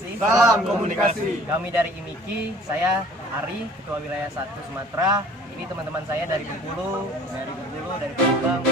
komunikasi. Salam komunikasi. Kami dari IMIKI, saya Ari, Ketua Wilayah 1 Sumatera. Ini teman-teman saya dari Bengkulu, dari Palembang.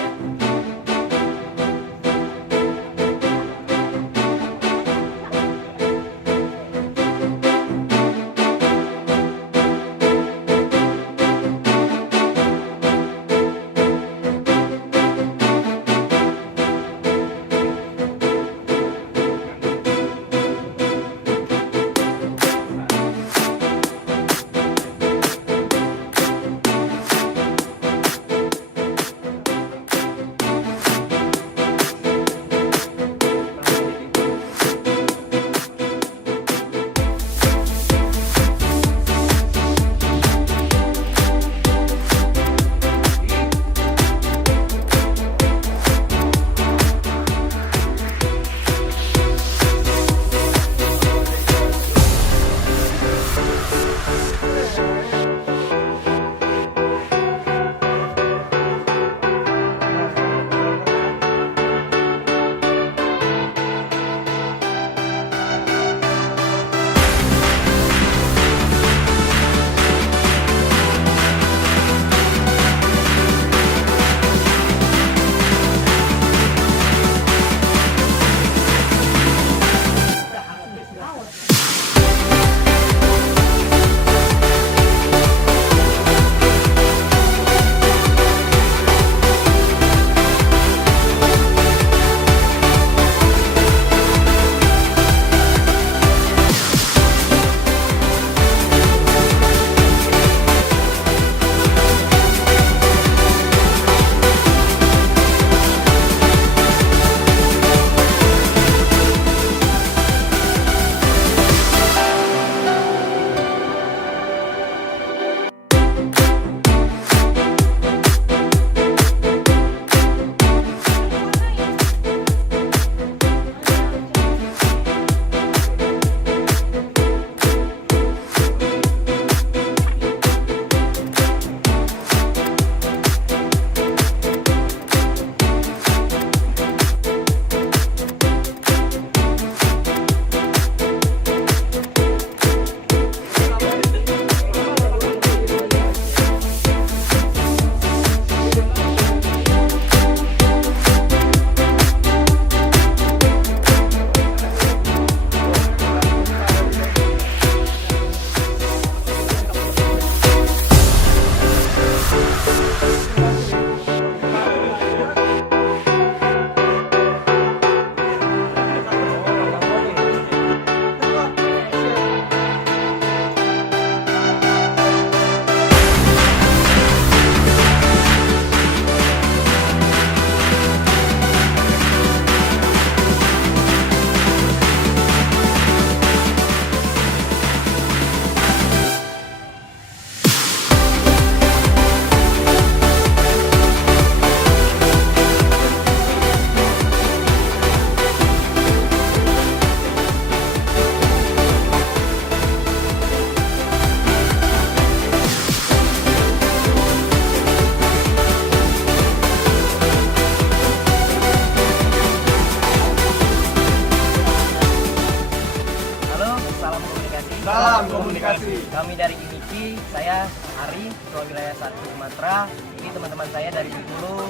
Salam komunikasi. Kami dari IMIKI, saya Ari, Ketua Wilayah 1 Sumatera. Ini teman-teman saya dari Bengkulu,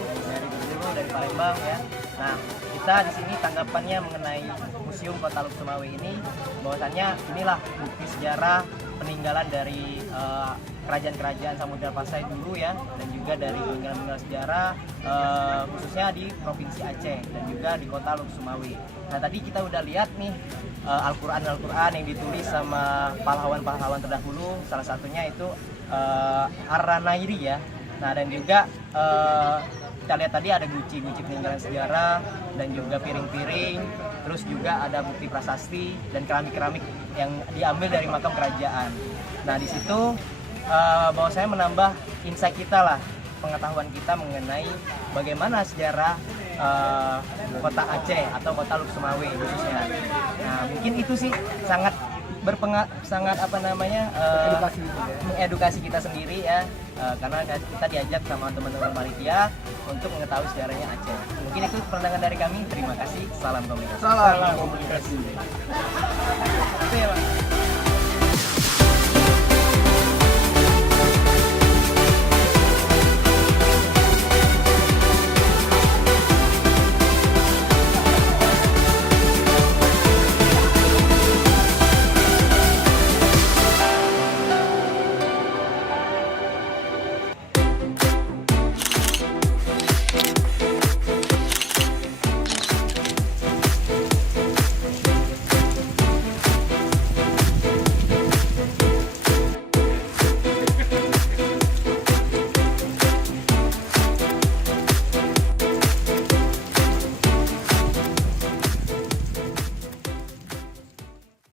dari Palembang ya. Nah, kita di sini tanggapannya mengenai Museum Kota Luk Sumawe ini, bahwasannya inilah bukti sejarah peninggalan dari kerajaan-kerajaan Samudra Pasai dulu ya, dan juga dari peninggalan sejarah khususnya di Provinsi Aceh dan juga di Kota Luk Sumawe. Nah, tadi kita udah lihat nih Al-Quran yang ditulis sama pahlawan-pahlawan terdahulu, salah satunya itu Ar-Ranairi ya. Nah, dan juga kita lihat tadi ada guci-guci peninggalan sejarah dan juga piring-piring, terus juga ada bukti prasasti dan keramik-keramik yang diambil dari makam kerajaan. Nah, di situ bahwa saya menambah insight kita lah, pengetahuan kita mengenai bagaimana sejarah kota Aceh atau Kota Luk Sumawe khususnya. Nah, mungkin itu sih sangat sangat Edukasi gitu ya. mengedukasi kita sendiri ya, karena kita diajak sama teman-teman panitia untuk mengetahui sejarahnya Aceh. Mungkin itu pandangan dari kami. Terima kasih. Salam komunikasi. Salam komunikasi. Oke, Pak.